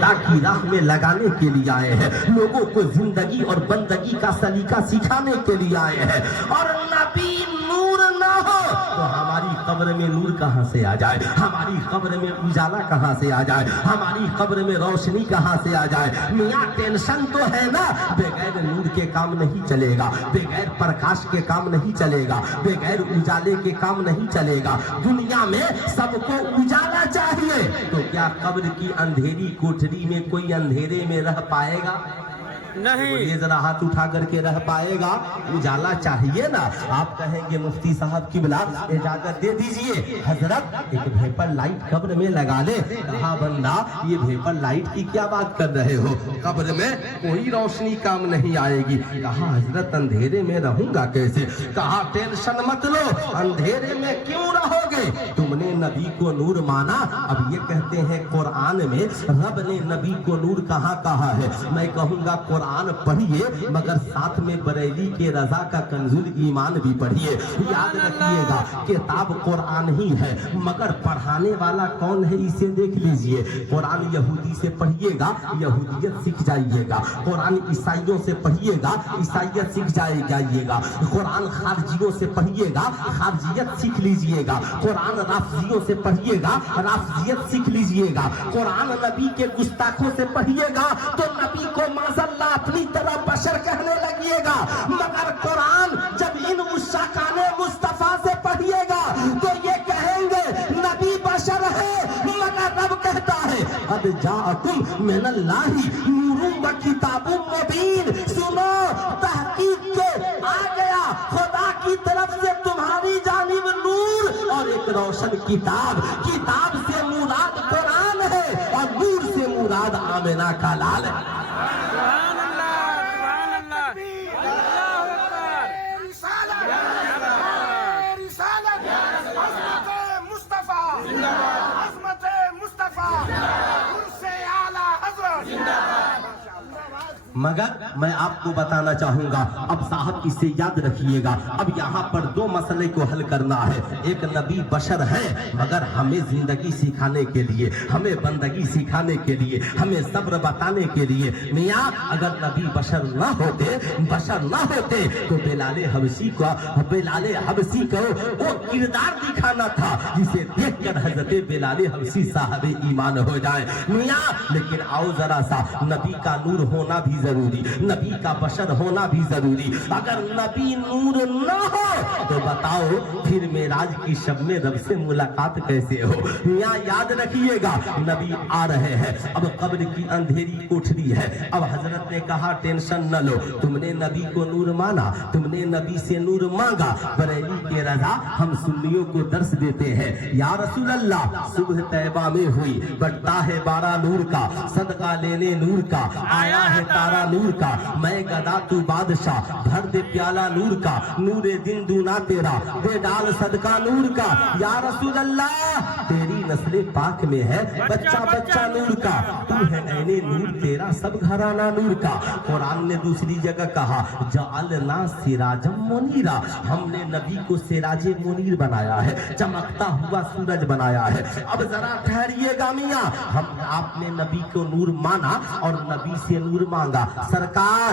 خدا کی راہ میں لگانے کے لیے آئے ہیں, لوگوں کو زندگی اور بندگی کا سلیقہ سکھانے کے لیے آئے ہیں. اور نبی نور نہ ہو تو ہماری قبر میں نور کہاں سے آ جائے, ہماری قبر میں اجالا کہاں سے آ جائے, ہماری قبر میں روشنی کہاں سے آ جائے. میاں ٹینشن تو ہے نا, بغیر نور کے کام نہیں چلے گا, بغیر پرکاش کے کام نہیں چلے گا, بغیر اجالے کے کام نہیں چلے گا. دنیا میں سب کو اجالا چاہیے, تو کیا قبر کی اندھیری کوٹری میں کوئی اندھیرے میں رہ پائے گا؟ نہیں. یہ ذرا ہاتھ اٹھا کر کے رہ پائے گا؟ اجالا چاہیے نا. آپ کہیں گے مفتی صاحب قبلہ اجازت دے دیجئے, حضرت ایک بھیپر لائٹ قبر میں لگا لے. کہا بندہ یہ بھیپر لائٹ کی کیا بات کر رہے ہو, قبر میں کوئی روشنی کام نہیں آئے گی. کہا حضرت اندھیرے میں رہوں گا کیسے؟ کہا ٹینشن مت لو, اندھیرے میں کیوں رہو گے؟ تم نے نبی کو نور مانا. اب یہ کہتے ہیں قرآن میں رب نے نبی کو نور کہاں کہا ہے. میں کہوں گا قرآن پڑھیے, مگر ساتھ میں بریلی کے رضا کا کنزُل ایمان بھی پڑھیے. یاد رکھیے گا کتاب قرآن ہی ہے, مگر پڑھانے والا کون ہے اسے دیکھ لیجئے. قرآن یہودی سے پڑھیے گا, یہودیت سیکھ جائیے گا. قرآن عیسائیوں سے پڑھیے گا, عیسائیت سیکھ جائیے گا. قرآن خارجیوں سے پڑھیے گا, خارجیت سیکھ لیجئے گا. قرآن رافضیوں سے پڑھیے گا, رافضیت سیکھ لیجئے گا. قرآن نبی کے گستاخوں سے پڑھیے گا تو نبی کو معذاللہ اپنی طرح بشر کہنے لگیے گا. مگر قرآن جب ان مشاکان مصطفیٰ سے پڑھیے گا تو یہ کہیں گے نبی بشر ہے, مگر رب کہتا ہے قد جاءکم من اللہ نور و کتاب مبین. سنو, تحقیق کے آ گیا خدا کی طرف سے تمہاری جانب نور اور ایک روشن کتاب. کتاب سے مراد قرآن ہے اور نور سے مراد آمنہ کا لال ہے. مگر میں آپ کو بتانا چاہوں گا, اب صاحب اسے یاد رکھیے گا, اب یہاں پر دو مسئلے کو حل کرنا ہے. ایک نبی بشر ہے مگر ہمیں زندگی سکھانے کے لیے, ہمیں بندگی سکھانے کے لیے, ہمیں صبر بتانے کے لیے. میاں اگر نبی بشر نہ ہوتے تو بلال حبشی کو وہ کردار دکھانا تھا جسے دیکھ کر حضرت بلال حبشی صاحب ایمان ہو جائے. میاں لیکن آؤ ذرا سا, نبی کا نور ہونا بھی ضروری, نبی کا بشر ہونا بھی ضروری. اگر نبی نور نہ ہو تو بتاؤ پھر معراج کی شب میں رب سے ملاقات کیسے ہو؟ یہاں یاد رکھیے گا نبی آ رہے ہیں, اب قبر کی اندھیری کوٹھری ہے. اب حضرت نے کہا ٹینشن نہ لو, تم نے نبی کو نور مانا, تم نے نبی سے نور مانگا. بریلی کے رضا ہم سنیوں کو درس دیتے ہیں, یا رسول اللہ صبح طیبہ میں ہوئی, بٹتا ہے بارہ نور کا, صدقہ لینے نور کا, آیا ہے تارا نور کا, میں گدا تو بادشاہ, بھر دے پیالہ نور کا, نور دن دونا تیرا, دے ڈال صدقہ نور کا. یا رسول اللہ تیری نسل پاک میں ہے بچہ بچہ نور کا, تو ہے عین نور تیرا سب گھرانہ نور کا. قرآن نے دوسری جگہ کہا جعلنا سراجا منیرا, ہم نے نبی کو سراج منیر بنایا ہے, چمکتا ہوا سورج بنایا ہے. اب ذرا ٹھہریے گا میاں, آپ نے نبی کو نور مانا اور نبی سے نور مانگا. سرکار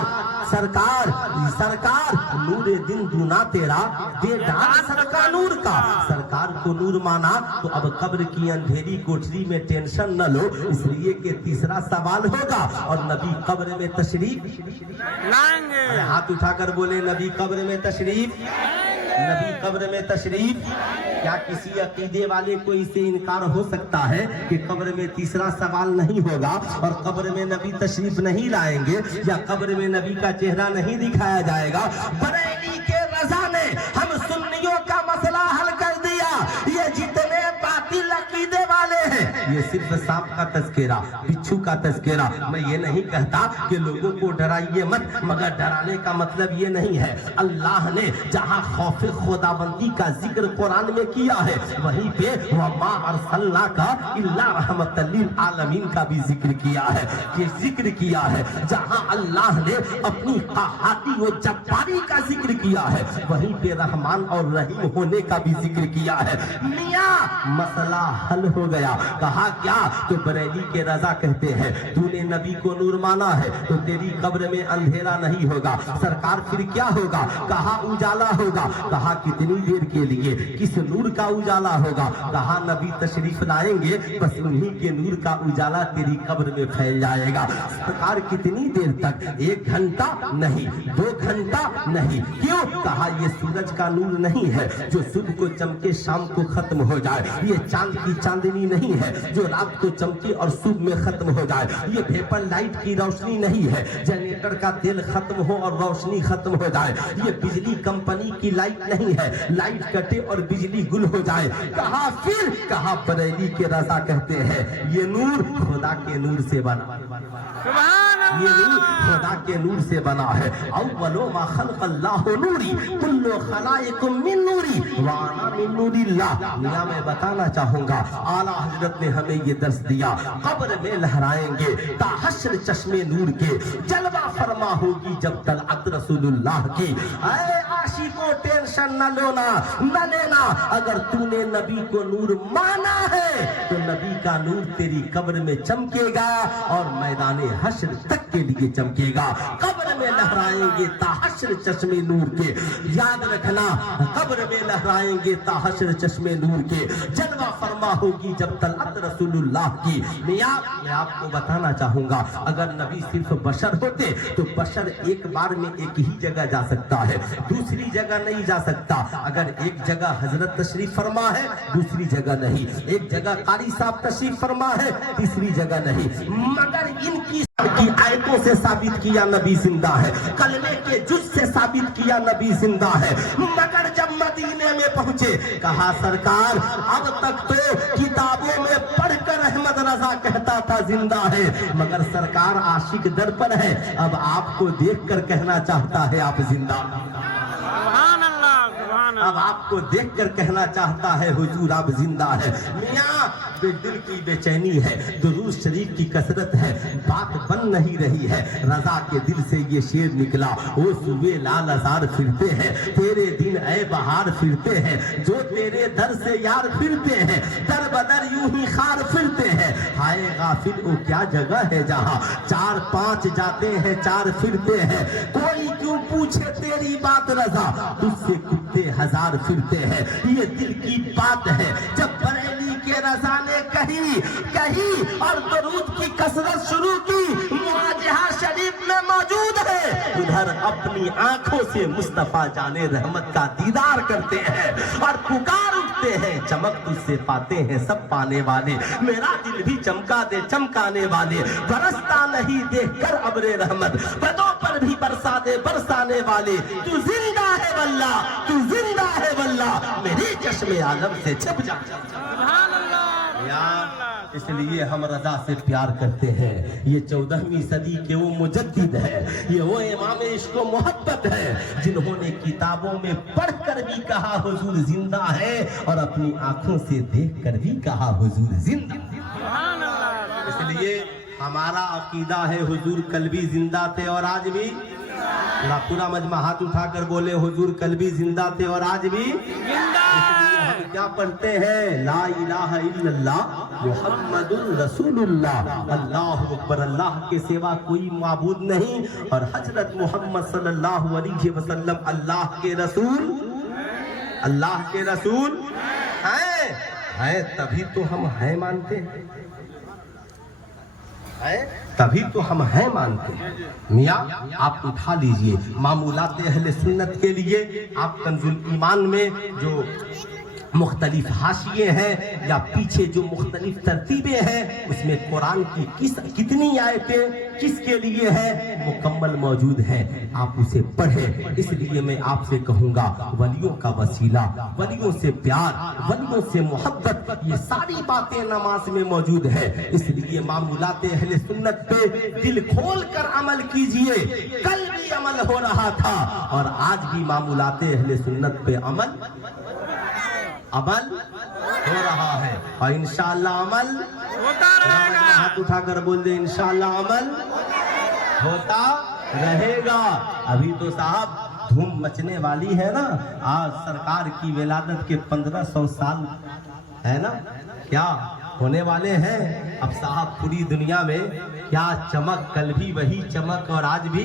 نور دن دونا تیرا, دے ڈال صدقہ نور کا. سرکار کو نور مانا تو اب قبر کی اندھیری کوٹری میں ٹینشن نہ لو, اس لیے کہ تیسرا سوال ہوگا اور نبی قبر میں تشریف لائیں گے. ہاتھ اٹھا کر بولے نبی قبر میں تشریف, نبی قبر میں تشریف. کیا کسی عقیدے والے کو اس سے انکار ہو سکتا ہے کہ قبر میں تیسرا سوال نہیں ہوگا اور قبر میں نبی تشریف نہیں لائیں گے, یا قبر میں نبی کا چہرہ نہیں دکھایا جائے گا؟ بریلی کے رضا نے ہم سنیوں کا مسئلہ حل کر دیا. یہ جتنے باطل عقیدے والے ہیں یہ صرف سانپ کا تذکرہ, بچھو کا تذکرہ. میں یہ نہیں کہتا کہ لوگوں کو ڈرائیے مت, مگر ڈرانے کا مطلب یہ نہیں ہے. اللہ نے جہاں خوف خداوندی کا ذکر قرآن میں کیا ہے وہیں پہ وَمَا أَرْسَلْنَاكَ إِلَّا رَحْمَةً لِلْعَالَمِينَ کا بھی ذکر کیا ہے. یہ ذکر کیا ہے جہاں اللہ نے اپنی قہاتی و جباری کا ذکر کیا ہے وہیں پہ رحمان اور رحیم ہونے کا بھی ذکر کیا ہے. میاں مسئلہ حل ہو گیا. کہا कहा क्या? तो बरेली के रजा कहते हैं तूने नबी को नूर माना है तो तेरी कब्र में अंधेरा नहीं होगा। सरकार फिर क्या होगा? कहा उजाला होगा। कहा कितनी देर के लिए? किस नूर का उजाला होगा? कहा नबी तशरीफ लाएंगे बस उन्हीं के नूर का उजाला तेरी कब्र में फैल जाएगा। सरकार कितनी देर तक? 1 घंटा नहीं, 2 घंटा नहीं। क्यों? कहा ये सूरज का नूर नहीं है जो सुबह को चमके शाम को खत्म हो जाए। ये चांद की चांदनी नहीं है जो रात को चमके और सुबह में खत्म हो जाए। ये पेपर लाइट की रोशनी नहीं है जनरेटर का तेल खत्म हो और रोशनी खत्म हो जाए। ये बिजली कंपनी की लाइट नहीं है लाइट कटे और बिजली गुल हो जाए। कहा फिर? कहा बरेली के रजा कहते हैं ये नूर खुदा के नूर से बना, ये नूर खुदा के नूर से बना है। अव्वलो मा खलक़ल्लाहु नूरी कुल्लु खलाइकुम मिन नूरी व अना मिन नूरिल्लाह। मियां मैं बताना चाहूंगा आला हजरत ने हमें ये दर्श दिया। कब्र में लहराएंगे ताहश्र चश्मे नूर के, जलवा फरमा होगी जब तलअत रसूलुल्लाह की। ऐ आशिकों टेंशन न लेना, अगर तूने नबी को नूर माना है तो नबी का नूर तेरी कब्र में चमकेगा और मैदान हश्र तक के लिए चमकेगा। कब्र में लहराएंगे ताहश्र चश्मे नूर के, याद रखना कब्र में लहराएंगे ताहश्र चश्मे नूर के, जलवा फरमा होगी जब तलअत रसूलुल्लाह की। मैं आपको बताना चाहूंगा अगर नबी सिर्फ बशर होते तो बशर एक बार में एक ही जगह जा सकता है, दूसरी जगह नहीं जा सकता। अगर एक जगह हजरत तशरीफ फरमा है दूसरी जगह नहीं, एक जगह कारी साहब तशरीफ फरमा है तीसरी जगह नहीं, मगर इनकी की आयतों से साबित किया नबी जिंदा है, कलमे के जुज से साबित किया नबी जिंदा है। मगर जब मदीने में पहुंचे कहा सरकार अब तक तो किताबों में पढ़कर अहमद रजा कहता था जिंदा है, मगर सरकार आशिक दर पर है, अब आपको देखकर कहना चाहता है आप जिंदा। अब आपको देखकर कहना चाहता है हुजूर आप जिंदा है। मियां दिल की बेचैनी है, दुरूद शरीफ की कसरत है, बात बन नहीं रही है। रजा के दिल से ये शेर निकला, ओ सुबह लाल अजार फिरते हैं तेरे दिन ऐ बहार फिरते हैं, जो तेरे दर से यार फिरते हैं दर बदर यूं ही खार फिरते हैं। हाय गाफिल वो क्या जगह है जहाँ 4-5 जाते हैं 4 फिरते हैं, कोई क्यों पूछे तेरी बात रजा तुझसे कुत्ते हजार फिरते हैं। ये दिल की बात है जब बरेली के रजा ने कही और दरूद की कसरत शुरू की, मुआजहा शरीफ में मौजूद है, उधर अपनी आंखों से मुस्तफा जाने रहमत का दीदार करते हैं और पुकार उठते हैं चमक तुझसे पाते हैं सब पाने वाले, मेरा दिल भी चमका दे चमकाने वाले, बरसता नहीं देखकर अब्रे रहमत, बदों पर भी बरसा दे बरसाने वाले, तू जिंदा है वल्ला तू जिंदा है वल्ला, मेरी चश्मे आलम से छप जा। इसलिए हम रजा से प्यार करते हैं। ये 14वीं सदी के वो मुजद्दिद है, ये वो इमाम इश्क व मोहब्बत है जिन्होंने किताबों में पढ़कर भी कहा हुजूर जिंदा है और अपनी आंखों से देखकर भी कहा हुजूर जिंदा। इसलिए हमारा अकीदा है हुजूर कल भी जिंदा थे और आज भी, पूरा मजमा हाथ उठाकर बोले हुजूर कल भी जिंदा थे और आज भी जिंदा। हम क्या पढ़ते हैं? ला इलाहा इल्लल्लाह मुहम्मदुर रसूलुल्लाह, अल्लाहु अकबर, अल्लाह के सिवा कोई माबूद नहीं और हजरत मोहम्मद सल्लल्लाहु अलैहि वसल्लम अल्लाह के रसूल हैं, तभी तो हम हैं मानते हैं, तभी तो हम हैं मानते हैं। मियाँ आप उठा लीजिए मामूलात अहले सुन्नत के लिए, आप कंजुल ईमान में जो मुख्तलिफ हाशिये हैं या पीछे जो मुख्तलिफ तरतीबें हैं उसमें कुरान की कितनी आयतें किसके लिए है मुकम्मल मौजूद है, आप उसे पढ़ें। इसलिए मैं आपसे कहूँगा वलियों का वसीला, वलियों से प्यार, वलियों से मोहब्बत, ये सारी बातें नमाज में मौजूद है। इसलिए मामूलात अहले सुन्नत पे दिल खोल कर अमल कीजिए। कल भी अमल हो रहा था और आज भी मामूलात अहले सुन्नत पे अमल हो रहा है और इंशाअल्लाह अमल होता रहेगा। हाथ उठाकर बोल दे इंशाअल्लाह अमल होता रहेगा। अभी तो साहब धूम मचने वाली है ना, आज सरकार की विलादत के 1500 साल है ना, क्या होने वाले हैं। अब साहब पूरी दुनिया में क्या चमक, कल भी वही चमक और आज भी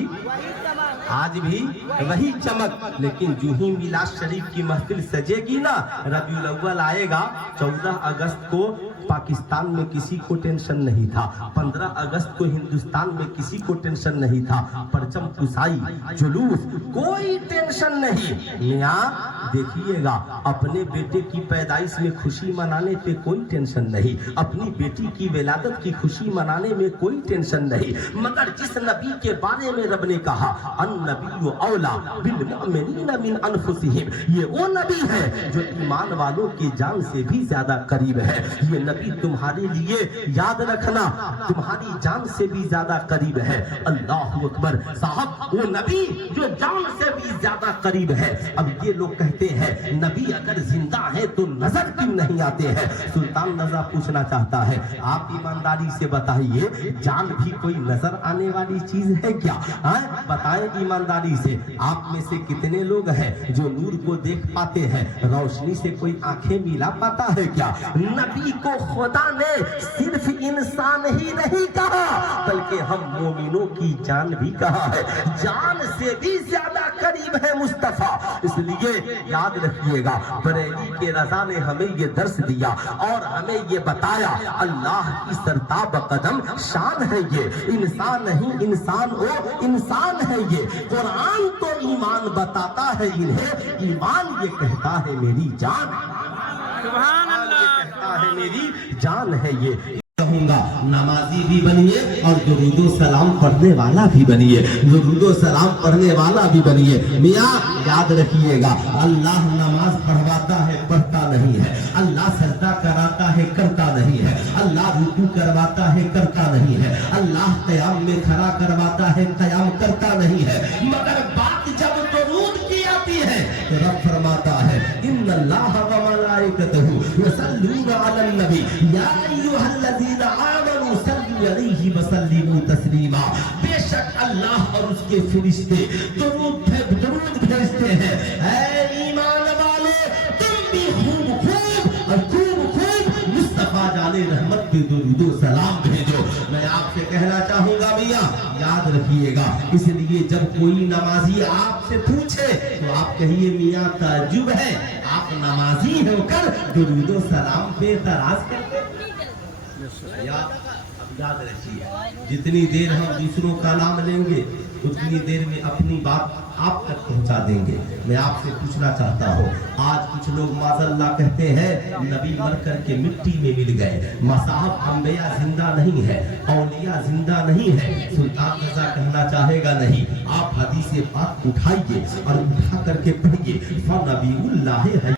वही चमक। लेकिन जो ही मिलाद शरीफ की महफिल सजेगी ना, रबीउल अव्वल आएगा, 14 अगस्त को पाकिस्तान में किसी को टेंशन नहीं था, 15 अगस्त को हिंदुस्तान में किसी को टेंशन नहीं था, परचम कुसाई जुलूस कोई टेंशन नहीं। मियाँ देखिएगा, अपने बेटे की पैदाइश में खुशी मनाने पे कोई टेंशन नहीं, अपनी बेटी की विलादत की खुशी मनाने में कोई टेंशन नहीं। मगर जिस नबी के बारे में रब ने कहा अन्नबिय्यु औला बिल मुमिनीना मिन अनफुसिहिम, ये वो नबी है जो ईमान वालों की जान से भी ज्यादा करीब है। ये नबी तुम्हारे लिए याद रखना तुम्हारी जान से भी ज्यादा करीब है। अल्लाह अकबर। साहब वो नबी जो जान से भी ज्यादा करीब है। अब ये लोग कहते हैं नबी अगर जिंदा है तो नजर क्यों नहीं आते हैं? सुल्तान रजा पूछना चाहता है, आप ईमानदारी से बताइए, जान भी कोई नजर आने वाली चीज है क्या? बताएं ईमानदारी से, आप में से कितने लोग हैं जो नूर को देख पाते हैं? रोशनी से कोई आंखें मिला पाता है क्या? नबी को खुदा ने सिर्फ इंसान ही नहीं कहा, बल्कि हम मोमिनों की जान भी कहा है। जान से भी ज्यादा करीब है मुस्तफा। इसलिए याद रखिएगा, बरेली के रजा ने हमें ये दर्श दिया और हमें ये बताया, अल्लाह की सरताब कदम शान है ये, इंसान नहीं इंसान वो इंसान है ये। कुरान तो ईमान बताता है इन्हें, ईमान ये कहता है मेरी जान, सुभान अल्लाह, कहता है मेरी जान है ये। कहूंगा नमाजी भी बनिए और दुरूदो सलाम पढ़ने वाला भी बनिए, दुरूदो सलाम पढ़ने वाला भी बनिए। मियाँ याद रखिएगा, अल्लाह नमाज पढ़वाता है पढ़ता नहीं है, अल्लाह सजदा कराता है करता नहीं है, अल्लाह रुकू करवाता है करता नहीं है, अल्लाह क़याम में खड़ा करवाता है क़याम करता नहीं है। मगर बात जब दुरूद की आती है तो रब फरमाता है इन्नल्लाह व मलाइकतहु यसल्लूना अलन नबी या अय्युहल्लज़ीना आमनू सल्लु अलैहि व सल्लिमू तस्लीमा। बेशक अल्लाह और उसके फरिश्ते दुरूद भेजते हैं। ऐ ईमान वाले, तुम भी खूब मुस्तफा जाने रहमत पे दुरूदो सलाम भेजो। मैं आपसे कहना चाहूंगा मियाँ याद रखिएगा, इसलिए जब कोई नमाजी आपसे पूछे तो आप कहिए मियाँ ताज्जुब है, आप नमाजी होकर दुरूदो सलाम पे एतराज करते। याद रखिए, जितनी देर हम दूसरों का नाम लेंगे उतनी देर में अपनी बात आप तक पहुंचा देंगे। मैं आपसे पूछना चाहता हूँ, आज कुछ लोग माज़अल्लाह कहते हैं नबी मर करके मिट्टी में मिल गए। मसाहब अंबिया जिंदा नहीं है, औलिया जिंदा नहीं है। सुल्तान रजा कहना चाहेगा नहीं, आप हदीस पाक उठाइए और उठा करके पढ़िए, फ़नबीउल्लाह है।